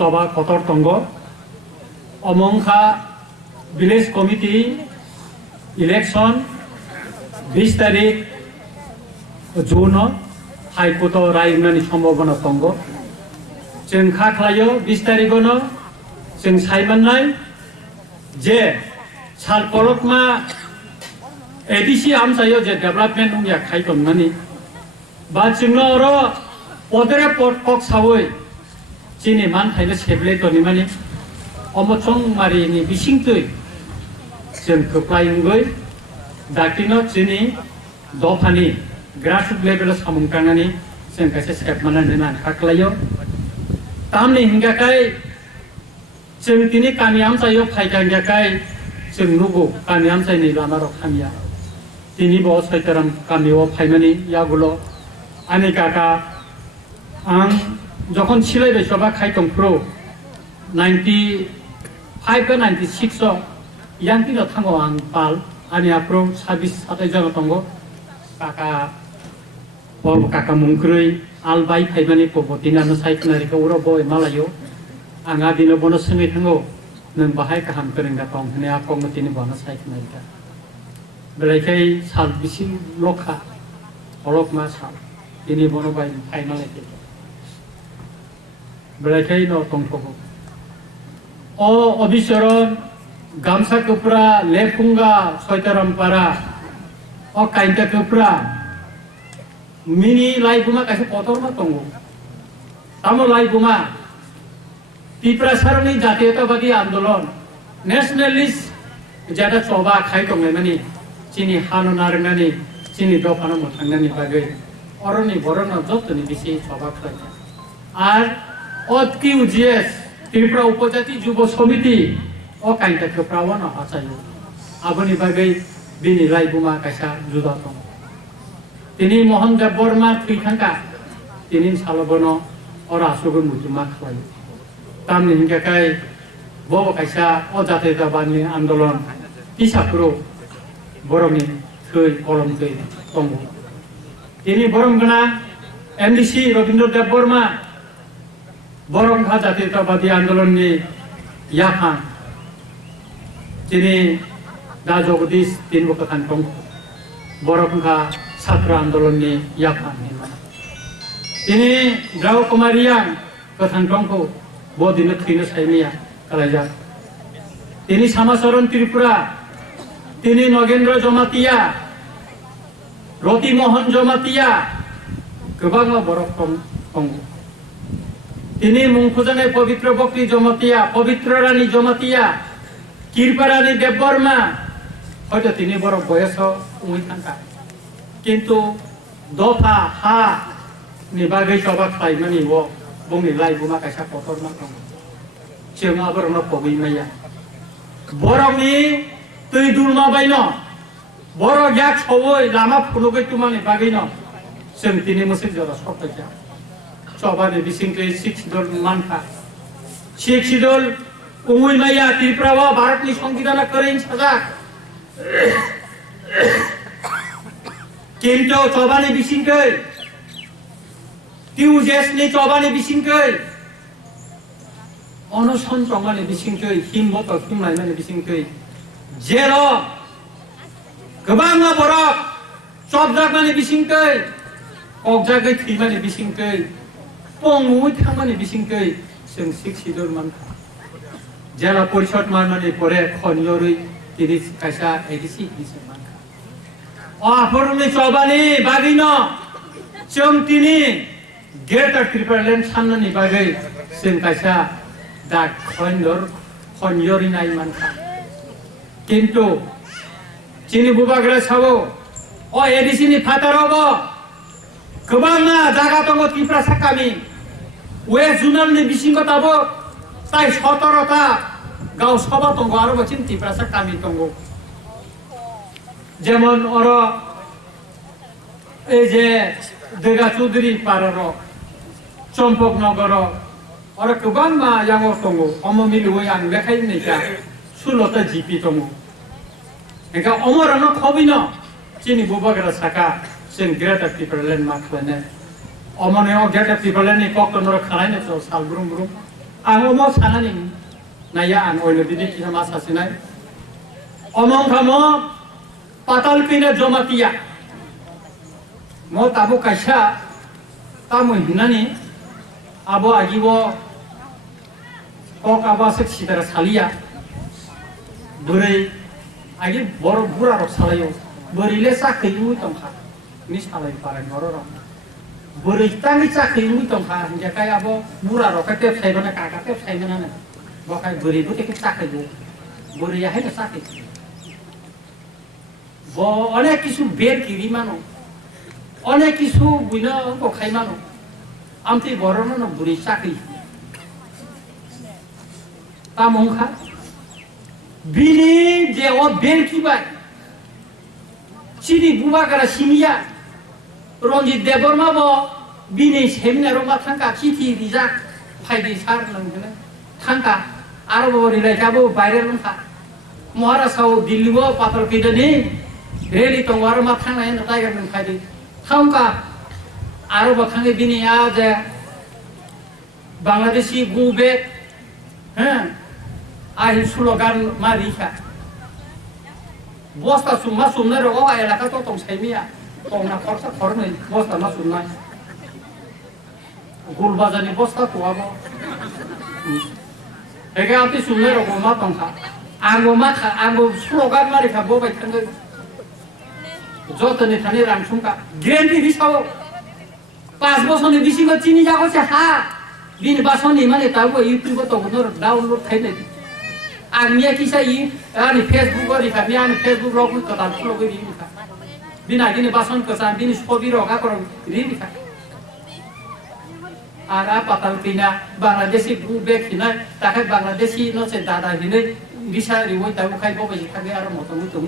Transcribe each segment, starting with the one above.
coba kotor tonggo omongka village committee election 20 তারিখ June হাইকোর্টও রায় होनायनि सम्भावना तंगो जों खाख्लायो 20 तारिखनो जों सायमोननाय जे साल कलकमा एडिसि आमसायो जे डेभलपमेन्ट उया खायदोंनानि बा जोंनो अरो पदरे पद पक सावै जिनि मान थाइनो सेबलेतनि माने अमचं मारिनि बिसिंतै जों खोख्लायंगै दाकिनो जिनि दफानि ग्रासरुट लेभेलाव सामुंखांनानै जों खायसे सेबमानानै मान खाख्लायो तामनि हिंगाखाय जों दिनै गामि आमसायो फायगांगाखाय जों नुगौ गामि आमसायनि लामा रखामिया दिनै बाव सैताराम गामियाव फायमानि यागुलो आंनि काका आं যখন सिलायबाय सभा खायतंफ्रो 95 बा 96 आव यांतिनो थांगो आं पाल आंनि आप्रो 26 27 जन दंगो काका मुंख्रै आलबाय फायमानि पबतिनानो सायखनारिखौ उरो बय मालायो आंहा दिनो बनो सोङै थांगौ नों बाहाय गाहाम गोरोंगा दं होननानै आकंनो दिनै बनो सायखनारिखा बेलायखाय साल बिसि लखा अलक मा साल दिनै बनो बाय फायनालायखै बेलायखाय न दंथ'गौ अ अबिचरन गामसा कोप्रा लेफुंगा सयतारामपारा अ काइन्टा कोप्रा मिनि लाइबुमा कासे पतरमा दंगौ तामो लाइबुमा तिप्रासारनि जातीयतावादी आंदोलन नेशनलिस्ट जादा चबा खाय दंनाय माने चिनि हानो नारनानि चिनि दफानो मोथांनानि बागै अरनि बरन जतनि बिसि चबा खाय आर OTQGS त्रिपुरा उपजाति जुब समिति अ काइन्टा खोप्रावानो हाचायो आबोनि बागै बिनि लाइबुमा कायसा जुदा दं दिनै मोहन देव बर्मा थैखांगा दिनै सालबनो अरासुगो मुजुमा खालायो तामनि हिंगाखाय बब कायसा अ जातीयतावादनि आन्दोलन तिसाफ्रो बरमनि थै कलम थै दङ दिनै बरमगोना MDC रवीन्द्र देव बर्मा बरंखा जातीयतावादी आंदोलननि याखां दिनै दा जगदीश दिन बकथान दं बरंखा छात्र आंदोलननि याखां दिनै ग्राव कुमारिया कथान दंखौ बदिनो थैनो सायमिया कलायजा दिनै सामाचरण त्रिपुरा दिनै नगेन्द्र जमातिया रति मोहन जमातिया गोबां बरफ दं दिनै मुंख'जानाय पवित्र भक्ति जमातिया पवित्र रानी जमातिया कृपा रानी देव बर्मा हयতো তিনি বড় বয়সও উই থাকা কিন্তু দফা হা নিবাগै সবা খাইमानि व बुंनि लाइबुमा कायसा पतरमा दं जों आबरनो पबैमाया बरनि दै दुलमा बायनो बर याक सबै लामा फुनुगै तुमानि बागैनो जों दिनै मोनसे जरा सफायजा चबानि बिसिंकै शिक्षिदल मानखा शिक्षिदल उमैमाया त्रिपुरावा भारतनि संविधाना करें साजा किन्तु चबानि बिसिंकै टिउजेसनि चबानि बिसिंकै अनसन चबानि बिसिंकै हिमबत खुंनायनि बिसिंकै जेल गोबां बरफ चबजागमानि बिसिंकै अगजागै थैमानि बिसिंकै पंगुइ थांमानि बिसिंकै जों शिक्षिदल मानखा जेला परिषद मानमानि परे खनियरै तिरि कायसा एडिसि बिसि मानखा आफोरनि चबानि बागैनो जों तिनि ग्रेटर त्रिपुरालेण्ड साननानि बागै जों कायसा दा खनियरै नाय मानखा किन्तु चिनि बुबाग्रा सावो अ एडिसिनि फाटारावबो गोबां जागा दङ त्रिपुरा साकानि वेस्ट जुनालनि बिसिंखौ दाबो ताइ 17टा गाव सभा दङ आरो बचिन त्रिपुरा साकानि दङ जेमन अर এই যে देगा चौधुरी पारार चम्पक नगर और गोबां मा याङाव दङ अममिलुयै आं लेखायनायखा 16टा जिपि दङ एका अमरानो खबिनो चिनि बुबाग्रा साका जों ग्रेटर त्रिपुरालेण्ड मा खालामनो अमने ग्रेटर त्रिपुरालेण्डनि कक्टनर खालायनो साल ब्रुम ब्रुम ang omo sanani naya ang oilo dini kita masa sinai omong kamo patal kina jomatia mo tabu kaisa tamu hinani abo agibo kok abo sek sidara salia burai agi boro bura rok salayo burile sakei ui tongkha ni salai parai gororo burai tangi sakei ui tongkha hingga kai abo bura rok ka tep sai bana ka tep sai bana na bokai burai bu tek sakei bu burai ya hai sakei bo অনেক কিছু বের কিরি মানো অনেক কিছু বুইনা অঙ্ক খাই মানো আমতি বড় না বুড়ি চাকরি তা মংখা বিনি যে ও বের কি বাই চিনি বুবা গারা সিমিয়া রঞ্জিত দেববর্মা ব বিনি সেমিনার মা থাঙ্কা চিঠি রিজাক ফাইদি সার নংনে থাঙ্কা আরো ব রিলাই যাবো বাইরে লংখা মহারাষ্ট্র দিল্লি ব পাতল কইদনি রেলি তো আর মা থাঙ্গা এনে টাইগার নং ফাইদি থাঙ্কা আরো ব থাঙ্গে বিনি আজ বাংলাদেশি গুবে হ্যাঁ আহি স্লোগান মারিখা বস্তা সুমা সুমনে রগো এলাকা তো তং সাইমিয়া তং না খরচা খরনে বস্তা মা সুমনাই গোলবাজানি বস্তা তো আবো এগে আপনি সুমনে রগো মা তংখা আঙ্গো স্লোগান মারিখা বো বাই থাঙ্গে যতনে থানে রাংসুংকা গ্যারান্টি দিছাও 5 বছরনি দিছিগো চিনি যাগোছে হা দিন বাসনি মানে তাবো ইউটিউব তো নর ডাউনলোড খাইলে Angnya kisah ini, ani Facebook ni kami ani Facebook log itu tak perlu beri ni kan. Bina gini bason kesan bini skobi roga korang ini kan. Ada patal pina Bangladeshi gubek hina, takai Bangladeshi no se dada hina bisa riwayat tahu kai bawa jadi kami ada motor itu.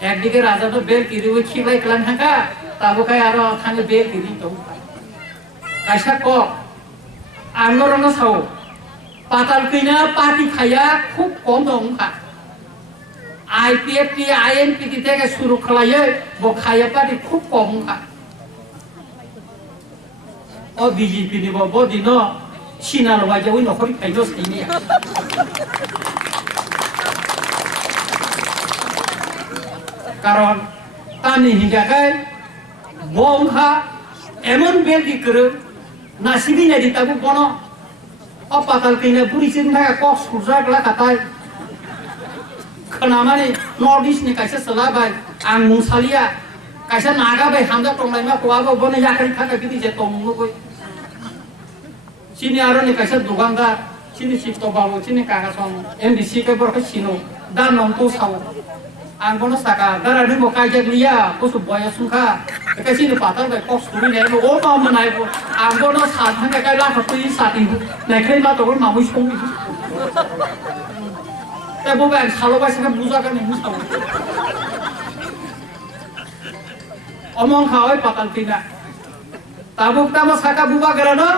Ekdike raja tu bel kiri wih kiri kelan hangka, tahu kai ada thangge bel kiri tu. Kaisa kok, angor orang sawo. পাতাল কিনা party খাইয়া খুব কম দং খা IPFT INPT থেকে শুরু খালাইয়ে ব খাইয়া party খুব কম খা ও বিজেপি নি ব দিন সিনা লগাই যে ওই নখরি খাইলো সাইনিয়া কারণ তানি হিগাকাই বংখা এমন বেলকি করে নাসিবি না দিতাবো বন ও পাতাল কিনে বুড়ি চিন্তা কক সুরজা গলা কাটাই খানামানি north east ni kaisa selabai ang mungsalia kaisa naga bai hamda tonglai ma koabo bone yakari khaka kiti je tongmu koi sini aro ni kaisa dugangdar sini sikto babu sini kaga song MDC ke borka sino dan nong to sawo ang bono saka darani mo kaja gliya kosu boya sungka ka sini patal bai kok suri ne o ma manai bo ang bono sa thanga kai la khotui sa ti nai khai ma to ma mui song te bo bai salo bai sa buja ka ni musa omong khawai patal pina tabuk tama saka buba garana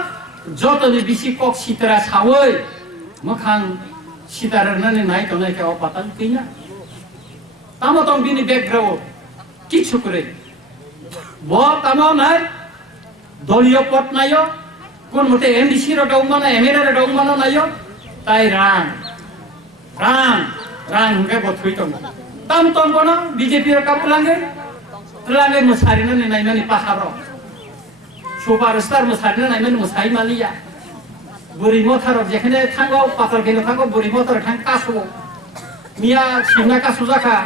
jotoni bisi kok sitara sawoi mokhang sitara nani nai to nai ka patal pina tamo tong bini background kichu করে bo tamo nai দলীয় পথ নাইও কোন মতে MDC র ডংমানা MLA র ডংমানা নাইও তাই রাং কে বথুই তং তাম তং কোন বিজেপি র কাপলাঙ্গে তলাঙ্গে মসারিনা নাইনানি পাহাড় সুপারস্টার মসারিনা নাইনানি মসাই মালিয়া বুড়ি মথার যেখানে থাঙ্গো পাতাল কেনে থাঙ্গো বুড়ি মথার থাং কাসু মিয়া সিমনা কাসু জাখা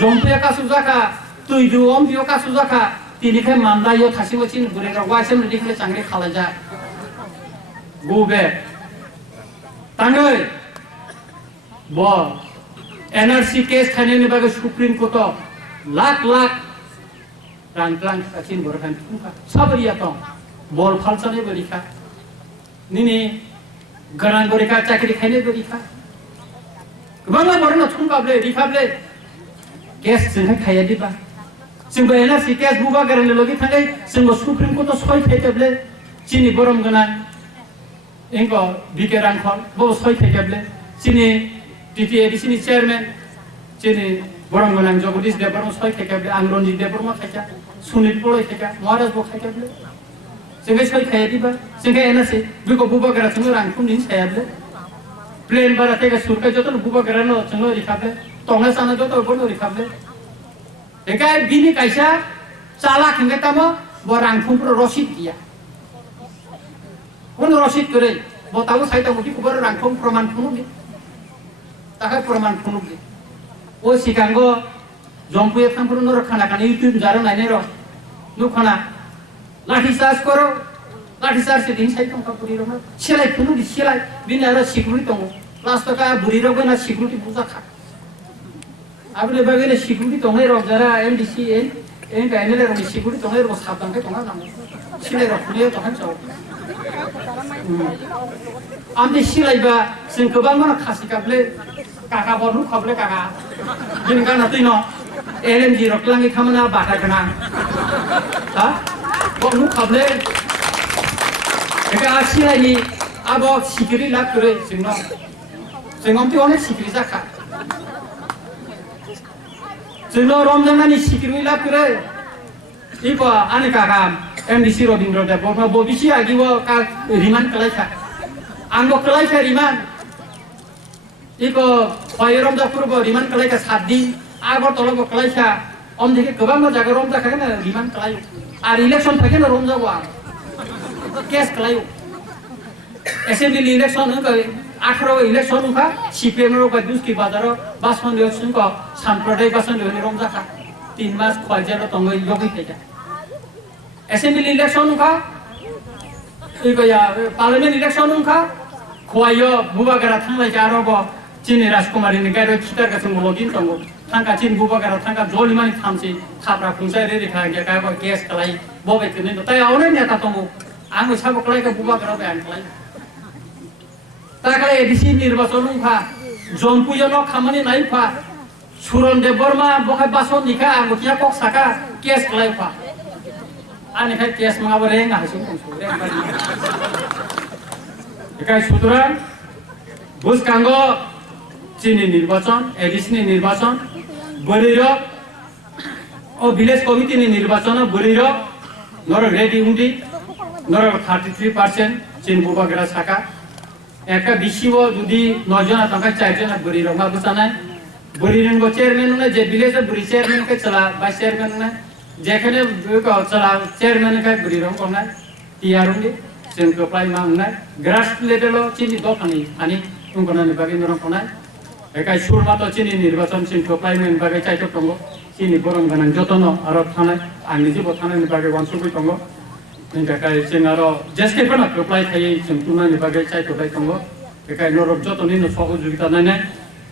জম্পিয়া কাসু জাখা তুইদু অম্পিও কাসু জাখা তিনিকে মামলায়ও থাসিবো চিন বুড়িরা ওয়াইসেম দিখলে চাংগে খালাজা গুবে তাঙ্গৈ ব এনআরসি কেস খাইনানি বাগে সুপ্রিম কোর্ট লাখ রাংক্লাং কাচিন বরখান তুকা সাবরিয়া তং বল ফালসানে বরিখা নিনি গরান বরিখা চাকরি খাইনে বরিখা গোबां बरना थुंगाब्ले रिखाब्ले केस जों खाया दिबा जोंबो एनआरसि केस बुबा गारनो लगे थांगै जोंबो सुप्रिम कोर्ट सय थाइथाब्ले चिनि गरम गना एंगो बिके रांखल बो सय थाइथाब्ले चिनि टिटिएडिसिनि चेयारमेन चिनि गरम गना जगदीश देबबर्मा सय थाइथाब्ले आं रन्जित देबबर्मा थाइथा सुनिल पळय थाइथा महाराज बो थाइथाब्ले जोंखौ सय खाया दिबा जोंखौ एनासै बेखौ बुबा गोरा जोङो रांखौ निन सायाब्ले प्लेन बारा तेगा सुरखाय जत बुबा गोरा न जोङो रिखाबले तंना साना जत बनो रिखाबले एकाय बिनि कायसा चाला खंगे तामो ब रांखुंप्र रसिद दिया कोन रसिद करे बताबो साइता मुति खबर रांखुं प्रमाण फुनुबि ताका प्रमाण फुनुबि ओ सिकांगो जंपुए थांपुर नर खाना खाना यूट्यूब जारो नायने र नुखाना लाठी चार्ज करो लाठी चार्ज से दिन साइड का पुरी रमा सेलाई फुनु दि सेलाई बिन आरो सिक्युरिटी दङ प्लास तका बुरी रगो ना सिक्युरिटी बुजा खा आबले बागेले सिक्युरिटी दङ र जरा एमडीसी एन गायनेले र सिक्युरिटी दङ र साबदान के दङ ना सेलाई र फुलियो तखन चाउ आमदे सेलाइबा जों गोबां माने खासिकाबले काका बनु खबले काका बिन गाना तैनो एलएमजी रक्लांगि खामना बाटा गना हा बनु खबले एका सिलाइनि आबो सिकिरि लाख करे जोंनाव अनेक सिकिरि जाखा जोंनाव रमजाननि सिकिरि लाख करे इबो आनि काका एमडीसी रबिन्द्र देव बर्मा बबिसि आगिबो का रिमान कलाइखा आंबो कलाइखा रिमान इबो फय रमजापुरबो रिमान कलाइखा 7 दिन आगो तलबो कलाइखा अमदिके गोबां जागा रमजाखागोन रिमान कलायो आर इलेक्शन थागोन रमजाबो केस कलायो एसेम्बली इलेक्शन हो 18 इलेक्शन उखा सीपीएम रो का दुस्की बाजार बासन इलेक्शन को सांप्रदायिक बासन लेने रमजाखा 3 मास खयजारो तंगै योगै थाइजा एसेम्बली इलेक्शन उखा इगया पार्लियामेंट इलेक्शन उखा खवायो बुबागारा थांलाय जारोबो चिनि राजकुमारी नि गायरो खिटार गासं लगिन तंगो थांका चिन बुबागारा थांका जलिमानि थामसि खाब्रा खुंसाय रे रेखा गायबो केस कलाय बबे कने ताय आवने नेता तंगो आङो साबो कलायका बुबागारा बायान कलाय ताकाले एडिसि निर्वाचन उखा जमपुयो न खामानि नायफा सुरन देव बर्मा बखाय बासन निखा आङो किया कक साका केस कलायफा आने खाय केस माबो रेंगा हासिं तंसो रेंगा एकाय सुतरां बुसकांगो चिनि निर्वाचन एडिसनि निर्वाचन बरिर ओ विलेज कमिटिनि निर्वाचन बरिर नर रेडी उन्दी नर 33% चिन बुबागरा साका एका बिसिबो जुदि 9 जना तंका 4 जना बरिर मा बुसानाय बरिरनगो चेयरमैन ने जे विलेज बरि चेयरमैन के चला वाइस चेयरमैन ने जेखने चला चेयरमैन का बरिर कोना टिआरउंदी जों गोप्लाय मा उनाय ग्रास लेभेलो चिनि दखानि आनि उंगनानि बागै नरम कोना एकाय सुरमातो चिनि निर्वाचन चिन गोप्लायमेन बागै चाइतो तंगो चिनि बरम गनां जतनो आरो थानाय आंनि जिबो थानायनि बागै वानसुबै तंगो एकाय जों आरो जेसकेफोरना गोप्लाय थायै जों तुनानि बागै चाइतो बाय तंगो एकाय नरम जतनि न सहजुगिता नायनाय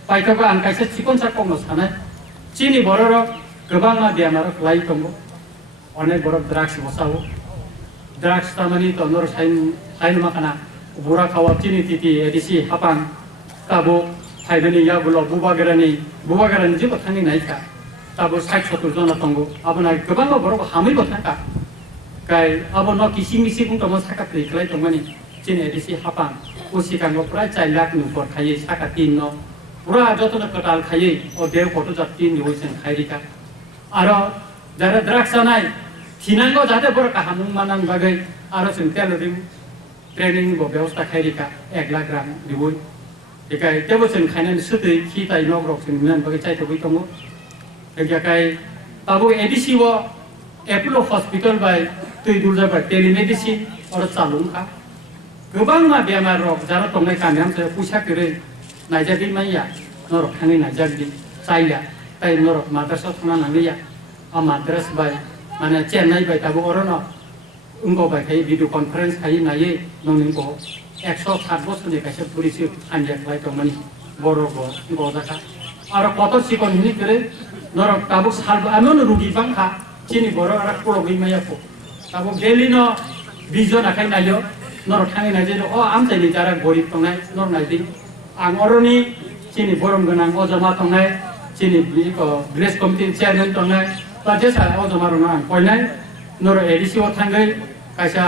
पाइथाबा आं कायसे चिकनसा कमनो सानाय चिनि बरर गोबां मा बेमार लाई तंगो अनेक बर ड्राग्स बसावो ड्राग्स तामानि तो नर साइन माखाना बुरा खावा चिनि तिति एडिसि हापां काबो फाइबेनि याबुलो बुबागारानि जिबो थांनि नायखा ताबो 60-70 जना तंगो आबना गोबां बर हामैबो थांका गाय आबो न किसिं मिसि बुंतम साका प्लेखलाय तंमानि चिनि एडिसि हापां उसिकांगो प्राय 4 लाख नुपर खायै साका 3 न पुरा जतन कटाल खायै ओ देव फोटो जाति निवसन खायरिका आरो जारा ड्राग्स जानाय थिनांगो जाते बर काहामुं मानां बागै आरो जों टेलरिं ट्रेनिंग बो व्यवस्था खायरिका 1 लाख रां दिवै एकाय तेबो जों खायनानै सुदै खिताय नग्रक जों नुनानै बागै चाइथबै दङ एकाय ताबो एडिसि वो एपोलो हस्पिटल बाय तै दुलजा बाय टेलिमेडिसिन आरो चालुंखा गोबां मा बेमार रक जारा तंनाय कामियाम से पुसा करे नायजागि माइया नरक थांनि नायजागि चाइया ताय नरक माद्रासा थांना नांगैया आ माद्रास बाय माने चेन्नाइ बाय ताबो अरन उंगो बाय खाय भिडिअ कन्फारेन्स खाय नायै नंनिंगो 107 बছरनि कायसे पुलिस हान्जा खाय तंमानि बरगो गजाखा आरो कत सिकन हिनि करे नरक ताबो सालबो आमन रुगि बांखा चिनि बर आरो पुरगै मायाखौ ताबो गेलिनो 20 जना खाय नायो नरक थांनि नायजे अ आमचाइनि जारा गरिब तंनाय नर नायदि आं अरनि चिनि बरम गोनां अजमा तंनाय चिनि विलेज कमिटि चेयरमैन तंनाय बाजेसा अजमा रना कयनाय नर एडिसि ओ थांगै कायसा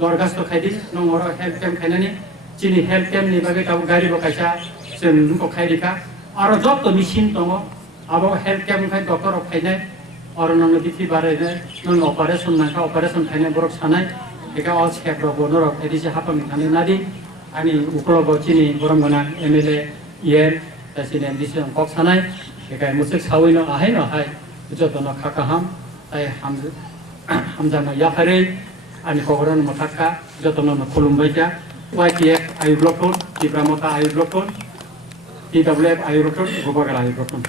दरगास्त खायदि नंगर हेल्थ कैम्प खायनानि चिनि हेल्थ कैम्प नि बागै ताबो गारिबो कायसा जों नुको खायरिका आरो जत मिसिन दङ आबो हेल्थ कैम्प खाय डक्टर खायनाय आरो नंग बिथि बारायनाय नंग ऑपरेशन नाका ऑपरेशन खायनाय बरक सानाय Eka all check ro bonorok edisi hapam thani nadi ani uklobo chini boromgana MLA yen tasine decision kok sanai eka musik sawino ahai no hai jotono khakaham tai hamjama yafare ani kogoron motaka jotono khulumbaija YTF ayu blokon Tipramota ayu blokon TWF ayu blokon Gobagala ayu blokon